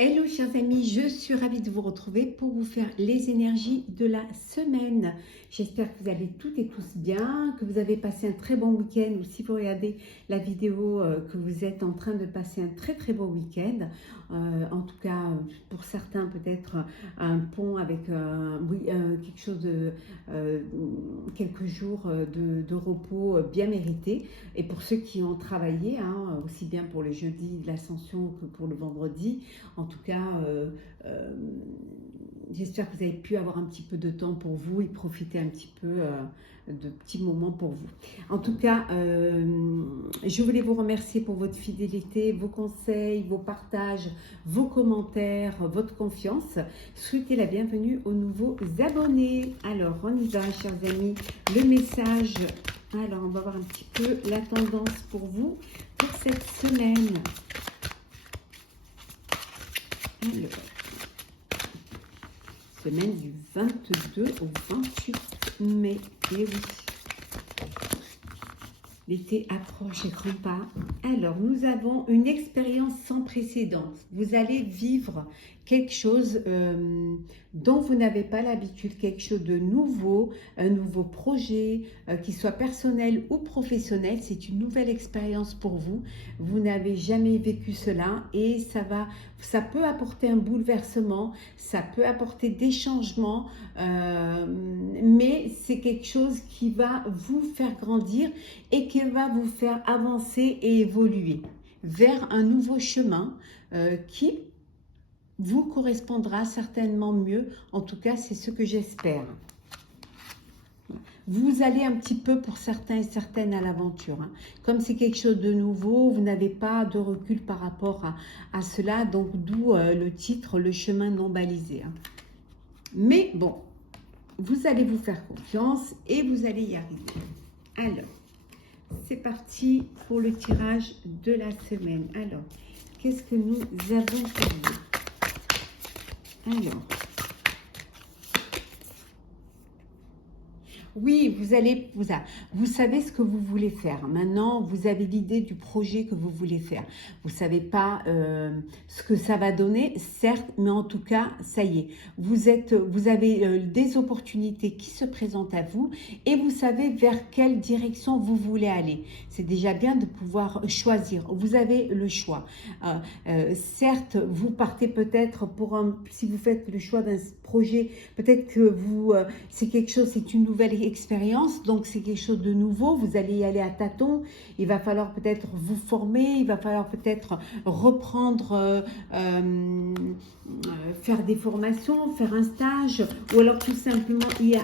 Hello chers amis, je suis ravie de vous retrouver pour vous faire les énergies de la semaine. J'espère que vous allez toutes et tous bien, que vous avez passé un très bon week-end ou si vous regardez la vidéo que vous êtes en train de passer un très beau week-end. En tout cas, pour certains peut-être un pont avec quelque chose de quelques jours de repos bien mérité. Et pour ceux qui ont travaillé, aussi bien pour le jeudi de l'Ascension que pour le vendredi, en tout cas, j'espère que vous avez pu avoir un petit peu de temps pour vous et profiter un petit peu de petits moments pour vous. En tout cas, je voulais vous remercier pour votre fidélité, vos conseils, vos partages, vos commentaires, votre confiance. Souhaitez la bienvenue aux nouveaux abonnés. Alors, on y va, chers amis. Le message. Alors, on va voir un petit peu la tendance pour vous pour cette semaine. Alors, semaine du 22 au 28 mai. Et oui, l'été approche à grands pas. Alors, nous avons une expérience sans précédent. Vous allez vivre quelque chose dont vous n'avez pas l'habitude, quelque chose de nouveau, un nouveau projet, qu'il soit personnel ou professionnel. C'est une nouvelle expérience pour vous. Vous n'avez jamais vécu cela et ça peut apporter un bouleversement, ça peut apporter des changements, mais c'est quelque chose qui va vous faire grandir et qui va vous faire avancer et évoluer vers un nouveau chemin qui vous correspondra certainement mieux. En tout cas, c'est ce que j'espère. Vous allez un petit peu pour certains et certaines à l'aventure. Comme c'est quelque chose de nouveau, vous n'avez pas de recul par rapport à cela. Donc, d'où le titre, le chemin non balisé. Mais bon, vous allez vous faire confiance et vous allez y arriver. Alors, c'est parti pour le tirage de la semaine. Alors, qu'est-ce que nous avons pour vous? Alors, oui, vous savez ce que vous voulez faire. Maintenant, vous avez l'idée du projet que vous voulez faire. Vous ne savez pas ce que ça va donner, certes, mais en tout cas, ça y est. Vous avez des opportunités qui se présentent à vous et vous savez vers quelle direction vous voulez aller. C'est déjà bien de pouvoir choisir. Vous avez le choix. Certes, vous partez peut-être si vous faites le choix d'un projet, peut-être que c'est quelque chose, c'est une nouvelle expérience, donc c'est quelque chose de nouveau, vous allez y aller à tâtons, il va falloir peut-être vous former, il va falloir peut-être reprendre, faire des formations, faire un stage, ou alors tout simplement y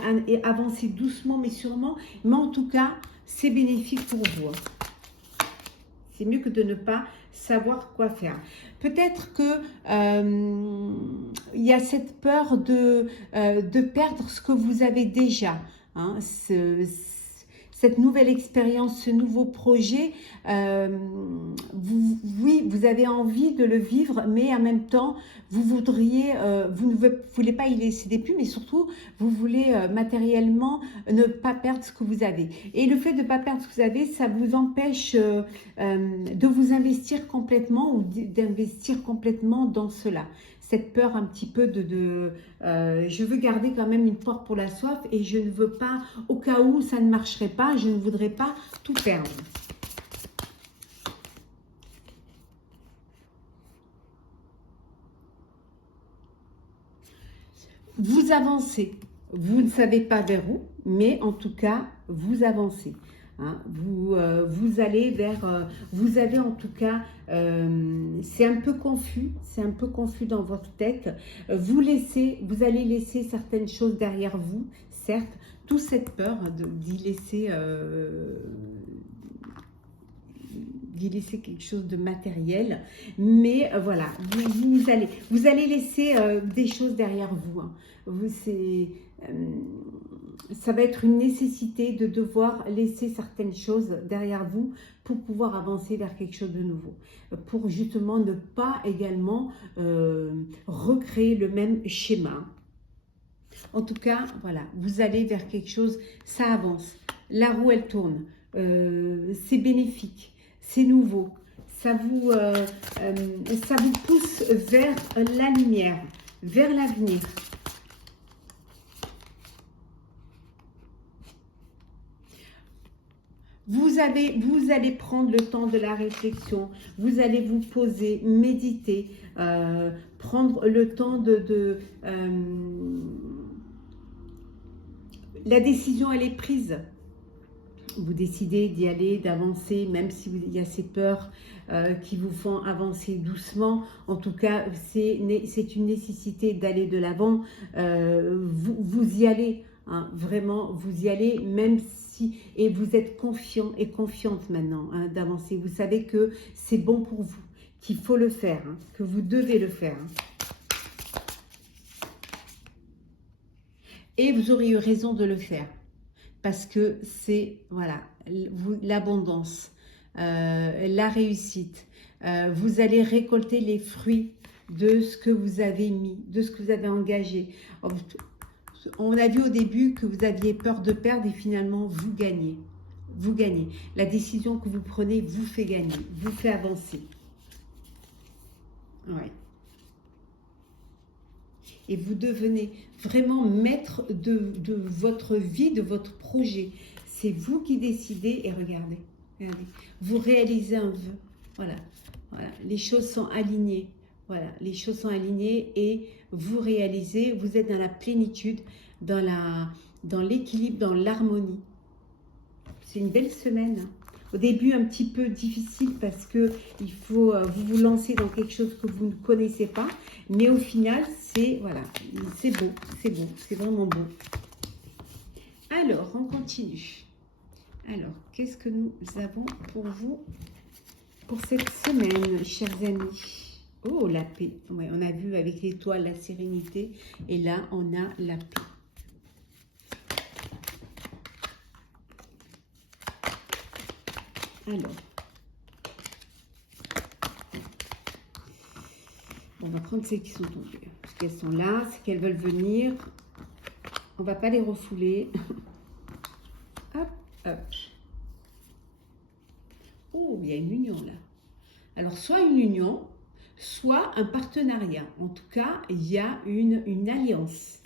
avancer doucement mais sûrement, mais en tout cas, c'est bénéfique pour vous. C'est mieux que de ne pas savoir quoi faire. Peut-être que il y a cette peur de perdre ce que vous avez déjà. Cette nouvelle expérience, ce nouveau projet, oui, vous avez envie de le vivre, mais en même temps, vous ne voulez pas y laisser des plumes, mais surtout, vous voulez matériellement ne pas perdre ce que vous avez. Et le fait de ne pas perdre ce que vous avez, ça vous empêche de vous investir complètement ou d'investir complètement dans cela. Cette peur un petit peu je veux garder quand même une porte pour la soif et je ne veux pas, au cas où ça ne marcherait pas, je ne voudrais pas tout perdre. Vous avancez, vous ne savez pas vers où, mais en tout cas, vous avancez. Vous allez vous avez en tout cas, c'est un peu confus dans votre tête. Vous allez laisser certaines choses derrière vous, certes, toute cette peur d'y laisser quelque chose de matériel, mais voilà, vous allez laisser des choses derrière vous. Ça va être une nécessité de devoir laisser certaines choses derrière vous pour pouvoir avancer vers quelque chose de nouveau, pour justement ne pas également recréer le même schéma. En tout cas, voilà, vous allez vers quelque chose, ça avance, la roue elle tourne, c'est bénéfique, c'est nouveau, ça vous pousse vers la lumière, vers l'avenir. Vous allez prendre le temps de la réflexion, vous allez vous poser, méditer, prendre le temps la décision, elle est prise. Vous décidez d'y aller, d'avancer, même s'il y a ces peurs qui vous font avancer doucement. En tout cas, c'est une nécessité d'aller de l'avant. Vous y allez, hein, vraiment, vous y allez, même si, et vous êtes confiant et confiante maintenant, hein, d'avancer. Vous savez que c'est bon pour vous, qu'il faut le faire, hein, que vous devez le faire. Hein. Et vous aurez eu raison de le faire. Parce que c'est, voilà, l'abondance, la réussite. Vous allez récolter les fruits de ce que vous avez mis, de ce que vous avez engagé. On a vu au début que vous aviez peur de perdre et finalement, vous gagnez. Vous gagnez. La décision que vous prenez vous fait gagner, vous fait avancer. Ouais. Et vous devenez vraiment maître de votre vie, de votre projet. C'est vous qui décidez et regardez, vous réalisez un vœu. Voilà, voilà, les choses sont alignées. Voilà, les choses sont alignées et vous réalisez, vous êtes dans la plénitude, dans l'équilibre, dans l'harmonie. C'est une belle semaine. Hein. Au début, un petit peu difficile parce que il faut vous lancer dans quelque chose que vous ne connaissez pas. Mais au final, c'est voilà, c'est beau, c'est vraiment beau. Alors, on continue. Alors, qu'est-ce que nous avons pour vous pour cette semaine, chers amis? Oh, la paix. Ouais, on a vu avec l'étoile la sérénité et là, on a la paix. Alors, on va prendre celles qui sont tombées. Parce qu'elles sont là, c'est qu'elles veulent venir. On ne va pas les refouler. Hop, hop. Oh, il y a une union là. Alors, soit une union, soit un partenariat. En tout cas, il y a une alliance.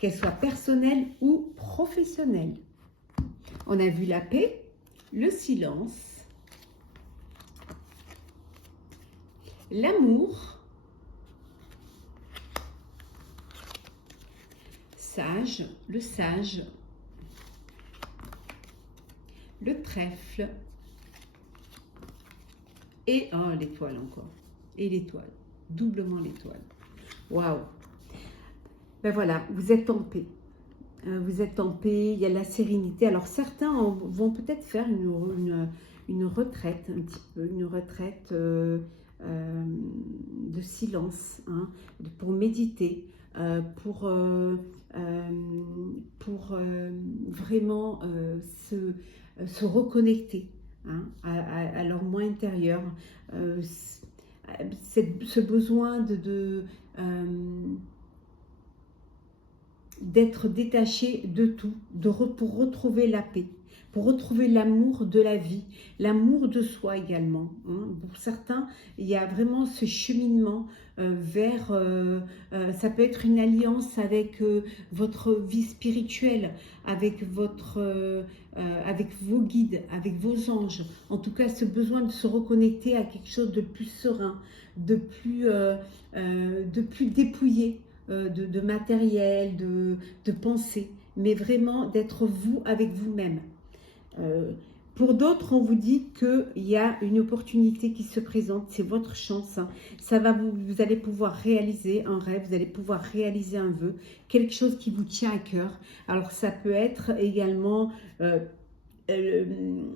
Qu'elle soit personnelle ou professionnelle. On a vu la paix. Le silence, l'amour, sage, le trèfle et oh, l'étoile encore. Et l'étoile, doublement l'étoile. Waouh! Ben voilà, vous êtes en paix. Vous êtes en paix, il y a la sérénité. Alors certains vont peut-être faire une retraite, un petit peu, une retraite de silence, hein, pour méditer, pour vraiment se reconnecter, hein, à leur moi intérieur. Ce besoin d'être détaché de tout, pour retrouver la paix, pour retrouver l'amour de la vie, l'amour de soi également. Hein. Pour certains, il y a vraiment ce cheminement vers, ça peut être une alliance avec votre vie spirituelle, avec vos guides, avec vos anges. En tout cas, ce besoin de se reconnecter à quelque chose de plus serein, de plus dépouillé. De matériel, de pensée, mais vraiment d'être vous avec vous-même. Pour d'autres, on vous dit qu'il y a une opportunité qui se présente, c'est votre chance. Hein. Vous allez pouvoir réaliser un rêve, vous allez pouvoir réaliser un vœu, quelque chose qui vous tient à cœur. Alors ça peut être également...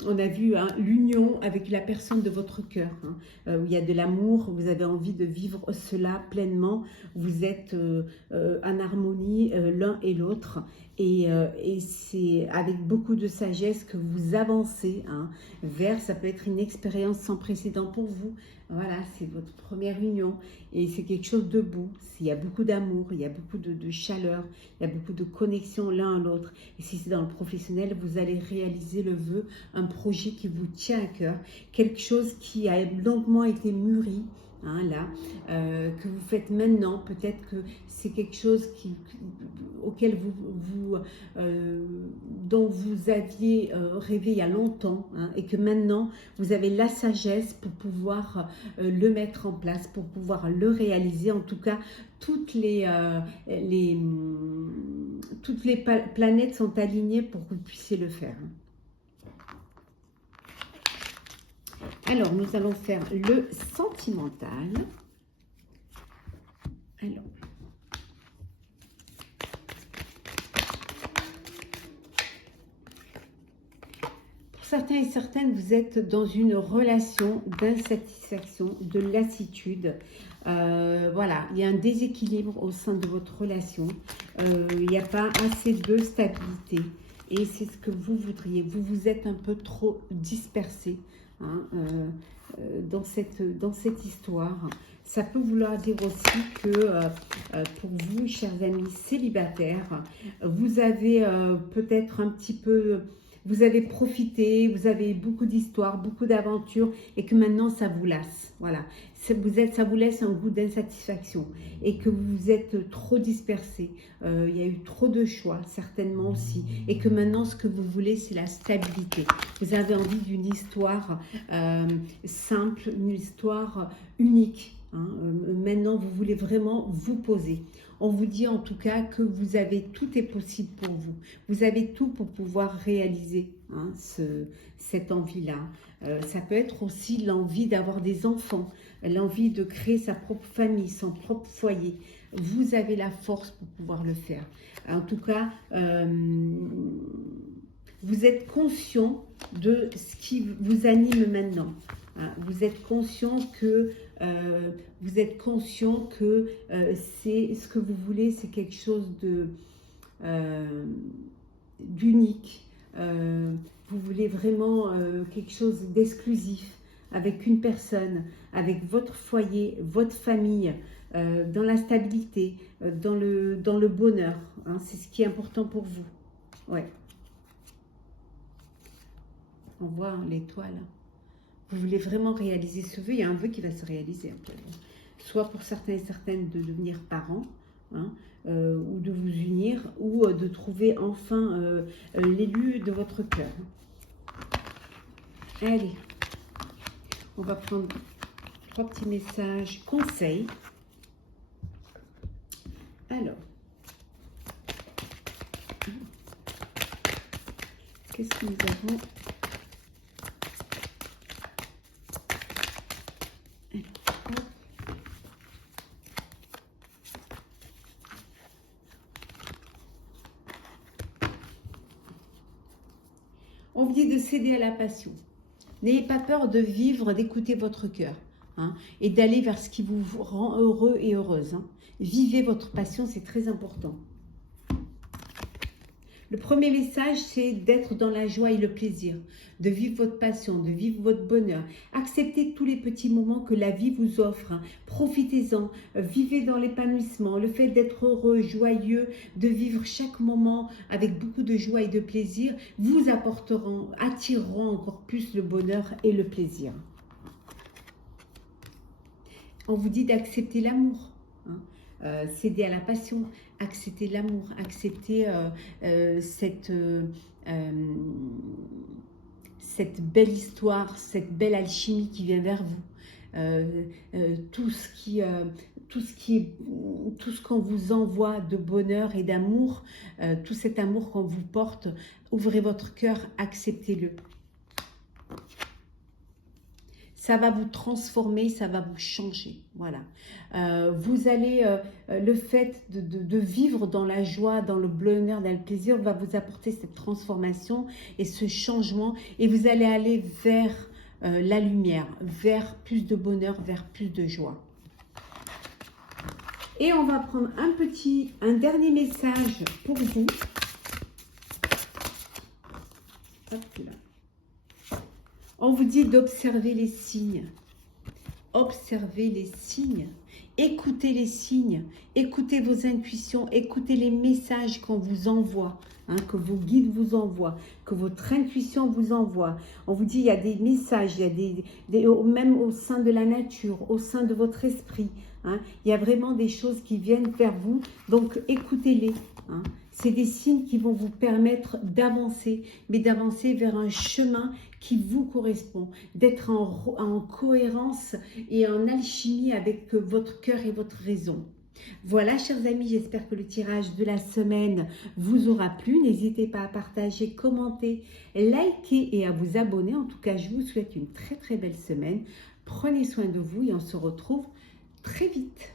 on a vu hein, l'union avec la personne de votre cœur, hein, où il y a de l'amour, vous avez envie de vivre cela pleinement, vous êtes en harmonie l'un et l'autre, Et c'est avec beaucoup de sagesse que vous avancez hein, vers, ça peut être une expérience sans précédent pour vous. Voilà, c'est votre première union et c'est quelque chose de beau. Il y a beaucoup d'amour, il y a beaucoup de chaleur, il y a beaucoup de connexion l'un à l'autre. Et si c'est dans le professionnel, vous allez réaliser le vœu, un projet qui vous tient à cœur, quelque chose qui a longuement été mûri. Hein, là, que vous faites maintenant, peut-être que c'est quelque chose auquel dont vous aviez rêvé il y a longtemps hein, et que maintenant vous avez la sagesse pour pouvoir le mettre en place, pour pouvoir le réaliser. En tout cas, toutes les planètes sont alignées pour que vous puissiez le faire. Alors, nous allons faire le sentimental. Alors, pour certains et certaines, vous êtes dans une relation d'insatisfaction, de lassitude. Voilà, il y a un déséquilibre au sein de votre relation. Il n'y a pas assez de stabilité. Et c'est ce que vous voudriez. Vous vous êtes un peu trop dispersé. Hein, dans cette histoire. Ça peut vouloir dire aussi que pour vous, chers amis célibataires, vous avez peut-être un petit peu, vous avez profité, vous avez beaucoup d'histoires, beaucoup d'aventures et que maintenant ça vous lasse. Voilà, ça vous laisse un goût d'insatisfaction et que vous êtes trop dispersé. Il y a eu trop de choix, certainement aussi. Et que maintenant, ce que vous voulez, c'est la stabilité. Vous avez envie d'une histoire simple, une histoire unique. Hein. Maintenant, vous voulez vraiment vous poser. On vous dit en tout cas que vous avez, tout est possible pour vous. Vous avez tout pour pouvoir réaliser hein, cette envie-là. Ça peut être aussi l'envie d'avoir des enfants, l'envie de créer sa propre famille, son propre foyer. Vous avez la force pour pouvoir le faire. En tout cas, vous êtes conscient de ce qui vous anime maintenant. Hein. Vous êtes conscient que c'est ce que vous voulez, c'est quelque chose d'unique. Vous voulez vraiment quelque chose d'exclusif avec une personne, avec votre foyer, votre famille, dans la stabilité, dans le bonheur. Hein, c'est ce qui est important pour vous. Ouais. On voit hein, l'étoile. Vous voulez vraiment réaliser ce vœu. Il y a un vœu qui va se réaliser. Soit pour certains et certaines de devenir parents, hein, ou de vous unir, ou de trouver enfin l'élu de votre cœur. Allez, on va prendre 3 petits messages, conseils. Alors, qu'est-ce que nous avons? On vous dit de céder à la passion. N'ayez pas peur de vivre, d'écouter votre cœur hein, et d'aller vers ce qui vous rend heureux et heureuse. Hein. Vivez votre passion, c'est très important. Le premier message, c'est d'être dans la joie et le plaisir, de vivre votre passion, de vivre votre bonheur. Acceptez tous les petits moments que la vie vous offre. Hein. Profitez-en, vivez dans l'épanouissement, le fait d'être heureux, joyeux, de vivre chaque moment avec beaucoup de joie et de plaisir, vous attireront encore plus le bonheur et le plaisir. On vous dit d'accepter l'amour. Hein. Céder à la passion, accepter l'amour, accepter cette belle histoire, cette belle alchimie qui vient vers vous. Tout ce qu'on vous envoie de bonheur et d'amour, tout cet amour qu'on vous porte, ouvrez votre cœur, acceptez-le. Ça va vous transformer, ça va vous changer. Voilà. Vous allez, le fait de vivre dans la joie, dans le bonheur, dans le plaisir, va vous apporter cette transformation et ce changement. Et vous allez aller vers la lumière, vers plus de bonheur, vers plus de joie. Et on va prendre un dernier message pour vous. Hop là. On vous dit d'observer les signes. Observez les signes. Écoutez les signes. Écoutez vos intuitions. Écoutez les messages qu'on vous envoie. Que vos guides vous envoient. Que votre intuition vous envoie. On vous dit il y a des messages. Il y a même au sein de la nature. Au sein de votre esprit. Il y a vraiment des choses qui viennent vers vous. Donc écoutez-les. C'est des signes qui vont vous permettre d'avancer, mais d'avancer vers un chemin qui vous correspond, d'être en cohérence et en alchimie avec votre cœur et votre raison. Voilà, chers amis, j'espère que le tirage de la semaine vous aura plu. N'hésitez pas à partager, commenter, liker et à vous abonner. En tout cas, je vous souhaite une très très belle semaine. Prenez soin de vous et on se retrouve très vite.